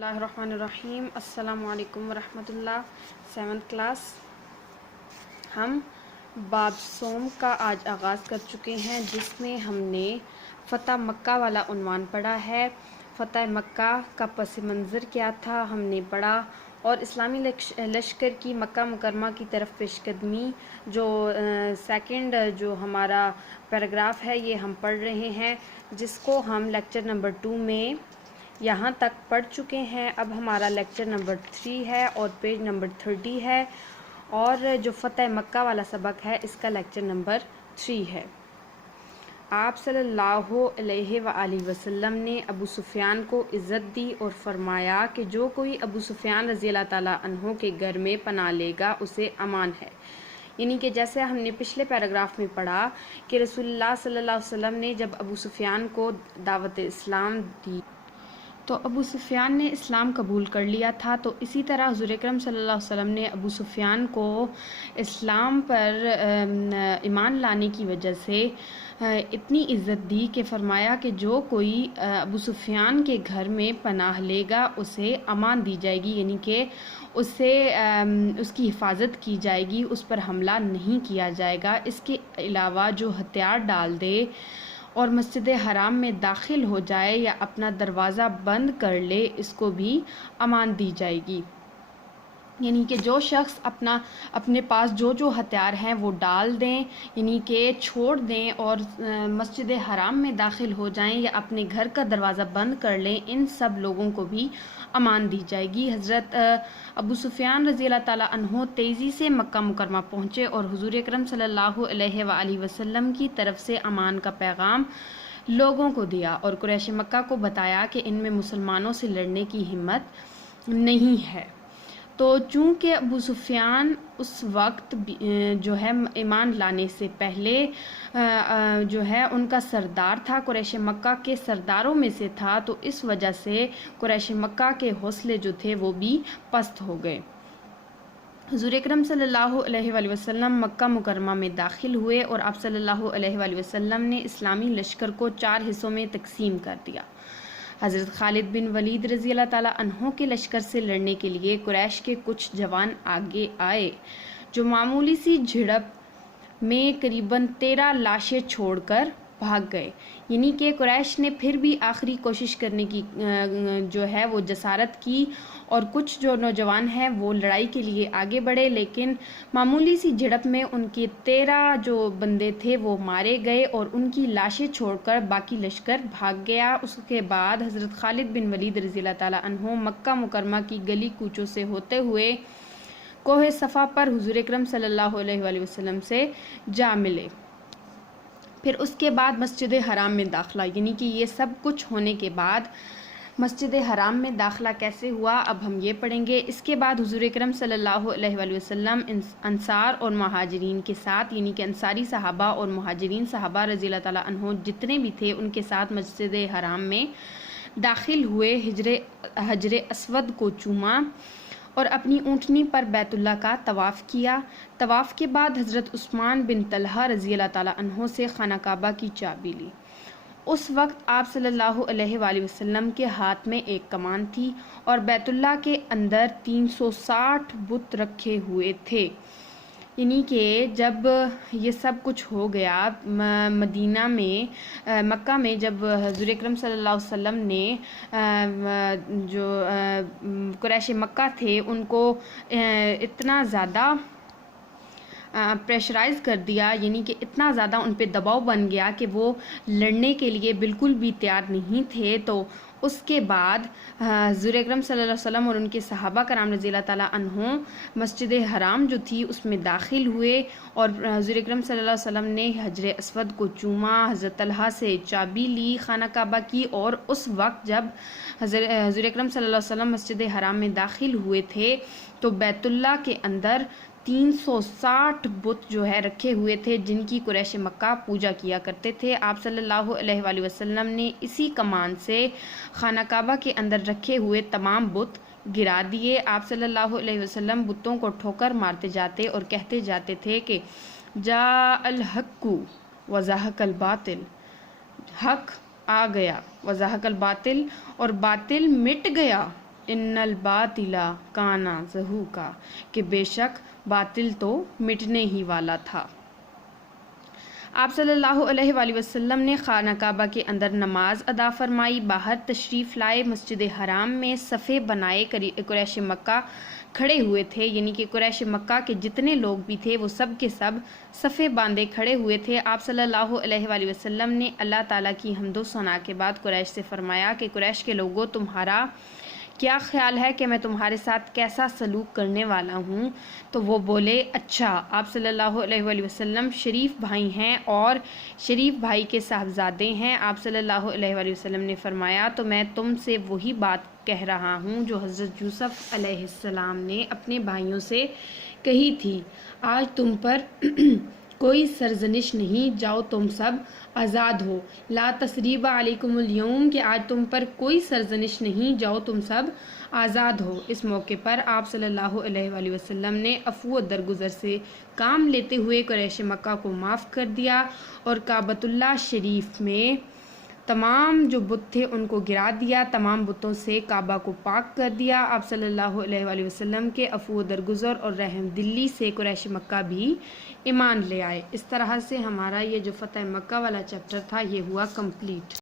اللہ الرحمن الرحیم۔ السلام علیکم ورحمۃ اللہ۔ 7th کلاس ہم باب صوم کا آج آغاز کر چکے ہیں، جس میں ہم نے فتح مکہ والا عنوان پڑھا ہے۔ فتح مکہ کا پس منظر کیا تھا ہم نے پڑھا، اور اسلامی لشکر کی مکہ مکرمہ کی طرف پیش قدمی جو سیکنڈ جو ہمارا پیراگراف ہے یہ ہم پڑھ رہے ہیں، جس کو ہم لیکچر نمبر 2 میں یہاں تک پڑھ چکے ہیں۔ اب ہمارا لیکچر نمبر 3 ہے اور پیج نمبر 30 ہے، اور جو فتح مکہ والا سبق ہے اس کا لیکچر نمبر 3 ہے۔ آپ صلی اللہ علیہ وآلہ وسلم نے ابو سفیان کو عزت دی اور فرمایا کہ جو کوئی ابو سفیان رضی اللہ تعالیٰ عنہ کے گھر میں پناہ لے گا اسے امان ہے۔ یعنی کہ جیسے ہم نے پچھلے پیراگراف میں پڑھا کہ رسول اللہ صلی اللہ علیہ وسلم نے جب ابو سفیان کو دعوت اسلام دی تو ابو سفیان نے اسلام قبول کر لیا تھا، تو اسی طرح حضور اکرم صلی اللہ علیہ وسلم نے ابو سفیان کو اسلام پر ایمان لانے کی وجہ سے اتنی عزت دی کہ فرمایا کہ جو کوئی ابو سفیان کے گھر میں پناہ لے گا اسے امان دی جائے گی، یعنی کہ اسے اس کی حفاظت کی جائے گی، اس پر حملہ نہیں کیا جائے گا۔ اس کے علاوہ جو ہتھیار ڈال دے اور مسجد حرام میں داخل ہو جائے یا اپنا دروازہ بند کر لے اس کو بھی امان دی جائے گی۔ یعنی کہ جو شخص اپنے پاس جو ہتھیار ہیں وہ ڈال دیں، یعنی کہ چھوڑ دیں اور مسجد حرام میں داخل ہو جائیں یا اپنے گھر کا دروازہ بند کر لیں، ان سب لوگوں کو بھی امان دی جائے گی۔ حضرت ابو سفیان رضی اللہ تعالیٰ عنہ تیزی سے مکہ مکرمہ پہنچے اور حضور اکرم صلی اللہ علیہ وآلہ وسلم کی طرف سے امان کا پیغام لوگوں کو دیا اور قریش مکہ کو بتایا کہ ان میں مسلمانوں سے لڑنے کی ہمت نہیں ہے۔ تو چونکہ ابو سفیان اس وقت جو ہے ایمان لانے سے پہلے جو ہے ان کا سردار تھا، قریش مکہ کے سرداروں میں سے تھا، تو اس وجہ سے قریش مکہ کے حوصلے جو تھے وہ بھی پست ہو گئے۔ حضور اکرم صلی اللہ علیہ وآلہ وسلم مکہ مکرمہ میں داخل ہوئے اور آپ صلی اللہ علیہ وآلہ وسلم نے اسلامی لشکر کو 4 حصوں میں تقسیم کر دیا۔ حضرت خالد بن ولید رضی اللہ تعالیٰ عنہ کے لشکر سے لڑنے کے لیے قریش کے کچھ جوان آگے آئے، جو معمولی سی جھڑپ میں قریباً 13 لاشیں چھوڑ کر بھاگ گئے۔ یعنی کہ قریش نے پھر بھی آخری کوشش کرنے کی جو ہے وہ جسارت کی، اور کچھ جو نوجوان ہیں وہ لڑائی کے لیے آگے بڑھے، لیکن معمولی سی جھڑپ میں ان کے 13 جو بندے تھے وہ مارے گئے اور ان کی لاشیں چھوڑ کر باقی لشکر بھاگ گیا۔ اس کے بعد حضرت خالد بن ولید رضی اللہ تعالیٰ عنہ مکہ مکرمہ کی گلی کوچوں سے ہوتے ہوئے کوہ صفا پر حضور اکرم صلی اللہ علیہ وآلہ وسلم سے جا ملے۔ پھر اس کے بعد مسجد حرام میں داخلہ، یعنی کہ یہ سب کچھ ہونے کے بعد مسجد حرام میں داخلہ کیسے ہوا اب ہم یہ پڑھیں گے۔ اس کے بعد حضور اکرم صلی اللہ علیہ وآلہ وسلم انصار اور مہاجرین کے ساتھ، یعنی کہ انصاری صحابہ اور مہاجرین صحابہ رضی اللہ تعالیٰ عنہ جتنے بھی تھے ان کے ساتھ مسجد حرام میں داخل ہوئے، حجر اسود کو چوما اور اپنی اونٹنی پر بیت اللہ کا طواف کیا۔ طواف کے بعد حضرت عثمان بن طلحہ رضی اللہ تعالیٰ عنہ سے خانہ کعبہ کی چابی لی۔ اس وقت آپ صلی اللہ علیہ وآلہ وسلم کے ہاتھ میں ایک کمان تھی اور بیت اللہ کے اندر 360 بت رکھے ہوئے تھے۔ یعنی کہ جب یہ سب کچھ ہو گیا مدینہ میں مکہ میں، جب حضور اکرم صلی اللہ علیہ وسلم نے جو قریش مکہ تھے ان کو اتنا زیادہ پریشرائز کر دیا، یعنی کہ اتنا زیادہ ان پہ دباؤ بن گیا کہ وہ لڑنے کے لیے بالکل بھی تیار نہیں تھے، تو اس کے بعد حضور اکرم صلی اللہ علیہ وسلم اور ان کے صحابہ کرام رضی اللہ تعالیٰ عنہ مسجد حرام جو تھی اس میں داخل ہوئے اور حضور اکرم صلی اللہ علیہ وسلم نے حجر اسود کو چوما، حضرت طلحہ سے چابی لی خانہ کعبہ کی، اور اس وقت جب حضور اکرم صلی اللہ علیہ وسلم مسجد حرام میں داخل ہوئے تھے تو بیت اللہ کے اندر 360 بت جو ہے رکھے ہوئے تھے جن کی قریش مکہ پوجا کیا کرتے تھے۔ آپ صلی اللہ علیہ وآلہ وسلم نے اسی کمان سے خانہ کعبہ کے اندر رکھے ہوئے تمام بت گرا دیے۔ آپ صلی اللہ علیہ وسلم بتوں کو ٹھوکر مارتے جاتے اور کہتے جاتے تھے کہ جاء الحق وزہق الباطل، حق آ گیا، وزہق الباطل اور باطل مٹ گیا، ان الباطل کان زہوقا، کہ بے شک باطل تو مٹنے ہی والا تھا۔ آپ صلی اللہ علیہ وآلہ وسلم نے خانہ کعبہ کے اندر نماز ادا فرمائی، باہر تشریف لائے، مسجد حرام میں صفیں بنائے، قریش مکہ کھڑے ہوئے تھے، یعنی کہ قریش مکہ کے جتنے لوگ بھی تھے وہ سب کے سب صفیں باندھے کھڑے ہوئے تھے۔ آپ صلی اللہ علیہ وآلہ وسلم نے اللہ تعالیٰ کی حمد و ثنا کے بعد قریش سے فرمایا کہ قریش کے لوگوں، تمہارا کیا خیال ہے کہ میں تمہارے ساتھ کیسا سلوک کرنے والا ہوں؟ تو وہ بولے اچھا۔ آپ صلی اللہ علیہ وآلہ وسلم شریف بھائی ہیں اور شریف بھائی کے صاحبزادے ہیں۔ آپ صلی اللہ علیہ وآلہ وسلم نے فرمایا تو میں تم سے وہی بات کہہ رہا ہوں جو حضرت یوسف علیہ السلام نے اپنے بھائیوں سے کہی تھی، آج تم پر کوئی سرزنش نہیں، جاؤ تم سب آزاد ہو، لا تثریب علیکم اليوم، کہ آج تم پر کوئی سرزنش نہیں، جاؤ تم سب آزاد ہو۔ اس موقع پر آپ صلی اللہ علیہ وآلہ وسلم نے عفو و درگزر سے کام لیتے ہوئے قریش مکہ کو معاف کر دیا اور کعبۃ اللہ شریف میں تمام جو بت تھے ان کو گرا دیا، تمام بتوں سے کعبہ کو پاک کر دیا۔ آپ صلی اللہ علیہ وآلہ وسلم کے عفو و درگزر اور رحم دلی سے قریش مکہ بھی ایمان لے آئے۔ اس طرح سے ہمارا یہ جو فتح مکہ والا چیپٹر تھا یہ ہوا کمپلیٹ۔